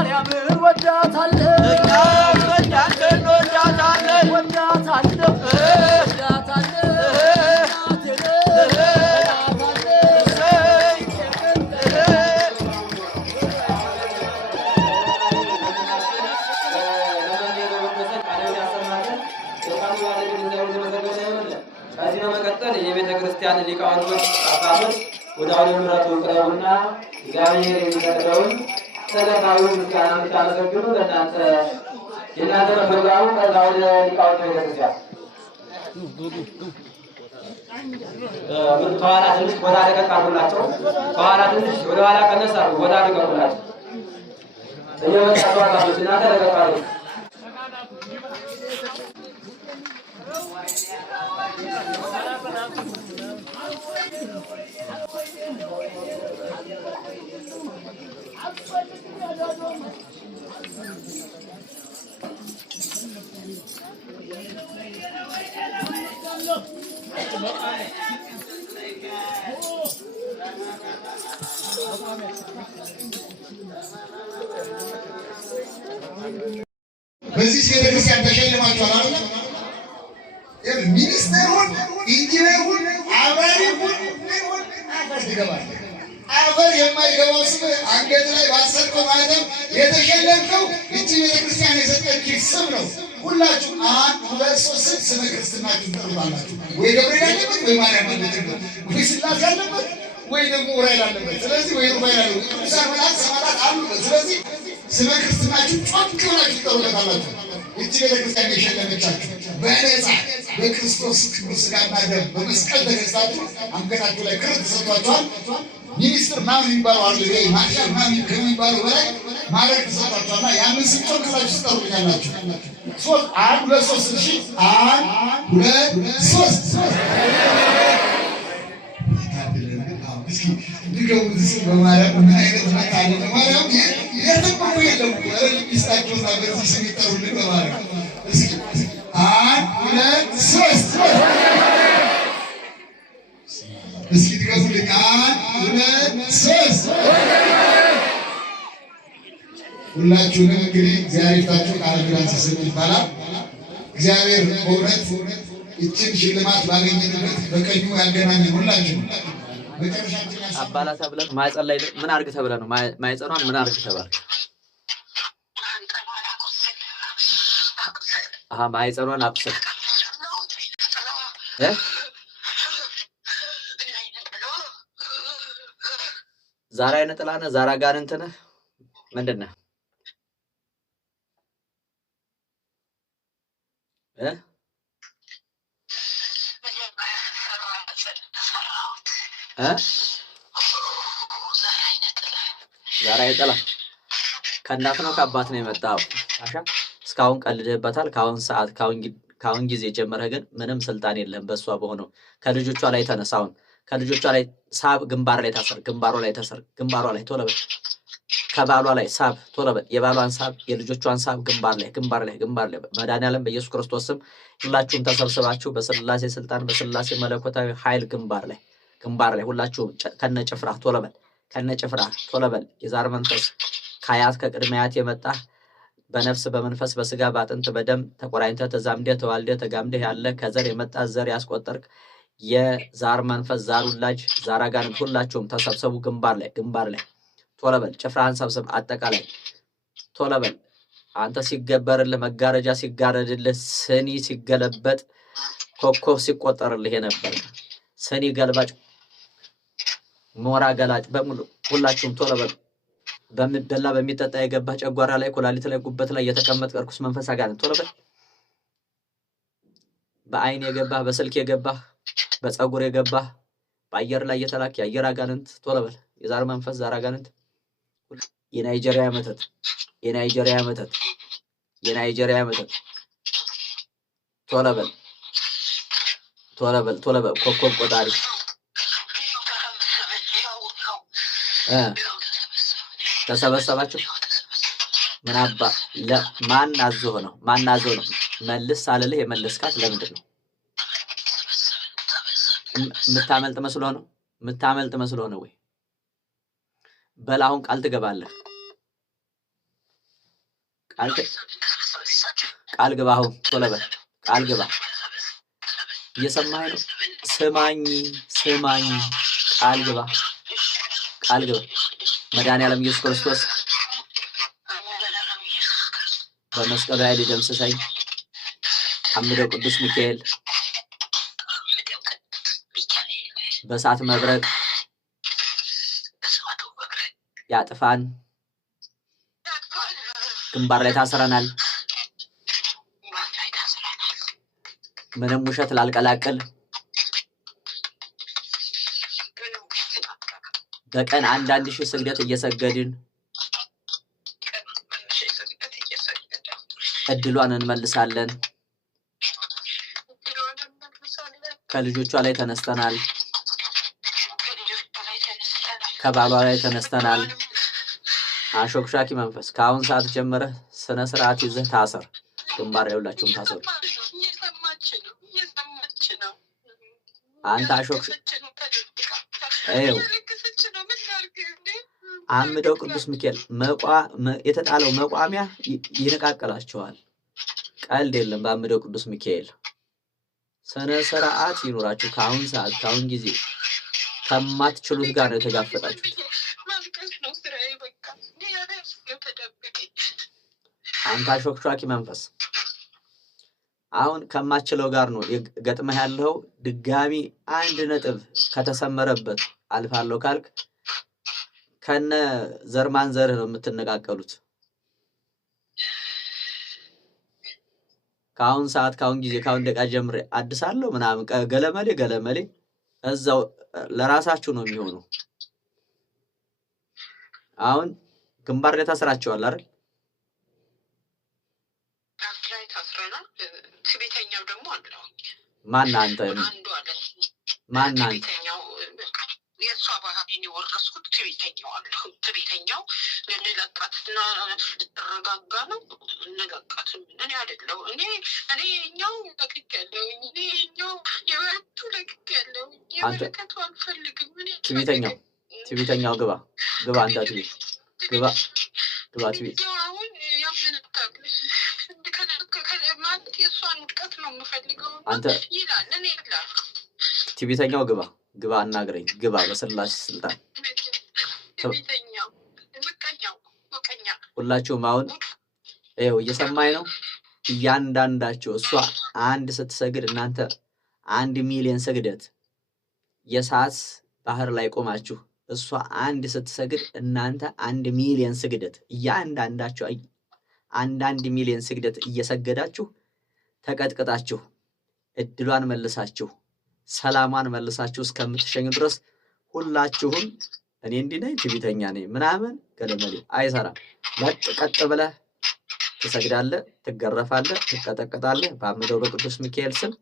ማርያምን ወዳታለሁ እኛም ወዳንተን እንወዳታለን ወዳታለሁ ከዚህ በመቀጠል የቤተ ክርስቲያን ሊቃውንቶች አባቶች ወደ አውደ ምሕረቱ ቅረቡና እግዚአብሔር የሚፈቅደውን ሰለማዊ ምስጋና እንድታመሰግኑ ለእናንተ የእናንተ ፕሮግራሙ ከዛ ወደ ሊቃውንት ቤተክርስቲያን ከኋላ ትንሽ ቦታ ለቀቅ አድርጉላቸው። ከኋላ ትንሽ ወደ ኋላ ቀነስ አድርጉ፣ ቦታ ልቀቁላቸው። እየመጣችሁ አባቶች እናንተ ለቀቅ አድርጉ። በዚህ ቤተክርስቲያን ተሸልማችኋል አይደል? ሚኒስተሩን ኢንጂነሩን አባሪውን አፈር ይገባል። አፈር የማይገባው ስም አንገት ላይ ባሰርከው ማለትም የተሸለምከው እቺ ቤተክርስቲያን የሰጠችህ ስም ነው። ሁላችሁ አንድ ሁለት ሶስት ስመ ክርስትናችሁን ትጠሩታላችሁ። ወይ ገብርኤል አለበት፣ ወይ ማርያም አለበት፣ ወይ ስላሴ አለበት፣ ወይ ደግሞ ኡራኤል አለበት። ስለዚህ ወይ ሩፋኤል አለበት፣ ቅዱሳን መላእክት ሰማዕታት አሉበት። ስለዚህ ስመ ክርስትናችሁን ጮክ ብላችሁ ትጠሩታላችሁ። እቺ ቤተክርስቲያን የሸለመቻችሁ በነፃ በክርስቶስ ቅዱስ ሥጋና ደም በመስቀል ተገዝታችሁ አንገታችሁ ላይ ክር ተሰጥቷችኋል። ሚኒስትር ምናምን የሚባለው አለ ይሄ ማርሻል ምናምን ከሚባለው በላይ ማዕረግ ተሰጥቷችኋልና ያንን ስም ጮክ ብላችሁ ትጠሩኛላችሁ። ሶስት አንድ ሁለት ሶስት እሺ፣ አንድ ሁለት ሶስት እስኪ ድገሙ። እስኪ በማርያም ምን አይነት መታለ በማርያም የተቆሙ የለም ሚስታቸው በዚህ ስም ይጠሩልን በማርያም እስኪ አንድ ሁለት ሶስት እስኪ ድገሙልኝ። አንድ ሁለት ሶስት ሁላችሁንም እንግዲህ እግዚአብሔር ይፍታችሁ። ቃል ኪዳን ሲሰጥ ይባላል። እግዚአብሔር በእውነት እችን ሽልማት ባገኘንበት በቀኙ ያገናኘን ሁላችሁ አባላታ ብለን ማይጸን ላይ ምን አርግ ተብለ ነው ማይጸኗን ምን አርግ ተባለ? አሃ ማይጸኗን አብሰል ዛራ አይነ ጥላ ነህ፣ ዛራ ጋንንት ነህ፣ ምንድን ነህ? ዛራ አይነ ጥላ ከእናት ነው ከአባት ነው የመጣው? አሻ እስካሁን ቀልደህበታል። ካሁን ጊዜ ጀመረህ ግን ምንም ስልጣን የለም በሷ በሆነው ከልጆቿ ላይ ተነሳውን ከልጆቿ ላይ ሳብ፣ ግንባር ላይ ታሰር፣ ግንባሯ ላይ ታሰር፣ ግንባሯ ላይ ቶሎ በል፣ ከባሏ ላይ ሳብ ቶሎ በል፣ የባሏን ሳብ፣ የልጆቿን ሳብ፣ ግንባር ላይ መድኃኒዓለም በኢየሱስ ክርስቶስ ስም ሁላችሁም ተሰብስባችሁ በስላሴ ስልጣን በስላሴ መለኮታዊ ኃይል ግንባር ላይ ሁላችሁም ከነጭፍራ ቶሎ በል፣ የዛር መንፈስ ከአያት ከቅድሚያት የመጣ በነፍስ በመንፈስ በስጋ በአጥንት በደም ተቆራኝተህ ተዛምደህ ተዋልደህ ተጋምደህ ያለ ከዘር የመጣ ዘር ያስቆጠርክ የዛር መንፈስ ዛር ውላጅ ዛር አጋንንት ሁላችሁም ተሰብሰቡ። ግንባር ላይ ቶሎ በል፣ ጭፍራህን ሰብስብ። አጠቃላይ ቶሎ በል። አንተ ሲገበርልህ መጋረጃ ሲጋረድልህ ስኒ ሲገለበጥ ኮከብ ሲቆጠርልህ የነበር ስኒ ገልባጭ ሞራ ገላጭ በሙሉ ሁላችሁም ቶሎ በል። በሚበላ በሚጠጣ የገባህ ጨጓራ ላይ ኩላሊት ላይ ጉበት ላይ የተቀመጠ እርኩስ መንፈስ አጋንንት ቶሎ በል። በአይን የገባህ በስልክ የገባህ በፀጉር የገባህ በአየር ላይ የተላክ የአየር አጋንንት ቶሎ በል። የዛር መንፈስ ዛር አጋንንት የናይጄሪያ መተት ቶሎ በል። ኮከብ ቆጣሪ ተሰበሰባችሁ። ምን አባ ማን አዞህ ነው? መልስ አለልህ። የመለስካት ለምንድን ነው? የምታመልጥ መስሎ ነው ወይ? በል አሁን ቃል ትገባለህ። ቃል ግባ። አሁን ቶሎ በል ቃል ግባ። እየሰማኸኝ ነው? ስማኝ ቃል ግባ። መድኃኒዓለም ኢየሱስ ክርስቶስ በመስቀሉ ላይ ደምስሰኝ። አምደው ቅዱስ ሚካኤል በእሳት መብረቅ ያጥፋን። ግንባር ላይ ታስረናል። ምንም ውሸት ላልቀላቅል በቀን 1000 ስግደት እየሰገድን እድሏን እንመልሳለን። ከልጆቿ ላይ ተነስተናል። ከባሏ ላይ ተነስተናል። አሾክሻኪ መንፈስ ከአሁን ሰዓት ጀምረህ ስነ ስርዓት ይዘህ ታሰር። ግንባር ላይ ሁላችሁም ታሰሩ። አንተ አሾክሽ አይው አምደው ቅዱስ ሚካኤል የተጣለው መቋሚያ ይነቃቀላቸዋል። ቀልድ የለም። በአምደው ቅዱስ ሚካኤል ስነ ስርዓት ይኖራችሁ። ከአሁን ሰዓት ከአሁን ጊዜ ከማትችሉት ጋር ነው የተጋፈጣችሁት። አንተ አሾክሿኪ መንፈስ አሁን ከማትችለው ጋር ነው ገጥመህ ያለው። ድጋሚ 1 ነጥብ ከተሰመረበት አልፋለሁ ካልክ ከነ ዘርማን ዘርህ ነው የምትነቃቀሉት። ከአሁን ሰዓት ከአሁን ጊዜ ከአሁን ደቂቃ ጀምሬ አድሳለሁ ምናምን ገለመሌ እዛው ለራሳችሁ ነው የሚሆነው። አሁን ግንባር ላይ ታስራችኋል አይደል? ትቤተኛው ደግሞ አለው። ማን አንተ? የእሷ ባህሪን የወረስኩት ትቤተኛው አለው። ትቤተኛው እንለቃትና ረጋጋ ነው እንለቃት። እኔ አይደለሁ እኔኛው ለቅቅ ያለው እኔኛው የወቱ ለቅቅ ያለው የበረከቱ አልፈልግም። ትቤተኛው ግባ አንተ ግባ ትቤት አሁን ያምንታል ማለት የእሷን ውድቀት ነው የምፈልገው አንተ ይላል። እኔ ይላል ትቤተኛው ግባ አናግረኝ ግባ በስላሴ ስልጣን ትቤተኛው ምቀኛ ሁላችሁም አሁን ይኸው እየሰማኝ ነው። እያንዳንዳችሁ እሷ 1 ስትሰግድ እናንተ 1 ሚሊዮን ስግደት የሰዓት ባህር ላይ ቆማችሁ እሷ 1 ስትሰግድ እናንተ 1 ሚሊዮን ስግደት እያንዳንዳችሁ 1 ሚሊዮን ስግደት እየሰገዳችሁ ተቀጥቅጣችሁ እድሏን መልሳችሁ ሰላማን መልሳችሁ እስከምትሸኙ ድረስ ሁላችሁም እኔ እንዲህ ነኝ ትዕቢተኛ ነኝ ምናምን ገለመሌ አይሰራም። ለጥቀጥ ብለህ ትሰግዳለህ፣ ትገረፋለህ፣ ትቀጠቀጣለህ። በአምደው በቅዱስ ሚካኤል ስም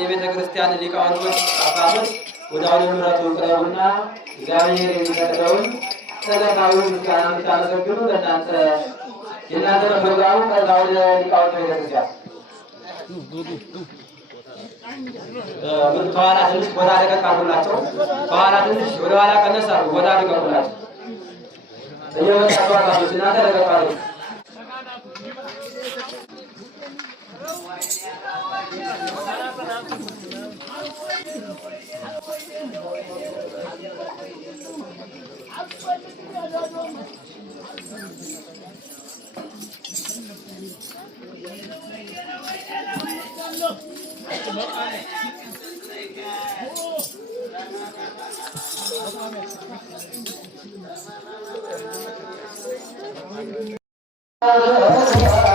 የቤተክርስቲያን ሊቃውንቶች አባቶች ወደ አውደ ምሕረቱ ቅረቡና እግዚአብሔር የሚፈቅደውን ዕለታዊ ምስጋና የምታመሰግኑ ለእናንተ የእናንተ ፕሮግራሙ ከዛ ወደ ሊቃውንት ቤተክርስቲያን ከኋላ ትንሽ ቦታ ለቀቅ አድርጉላቸው። ከኋላ ትንሽ ወደ ኋላ ቀነስ አድርጉ። ቦታ ለቀቁላቸው። እየመጣችሁ አባቶች እናንተ ለቀቅ አድርጉ። Oh,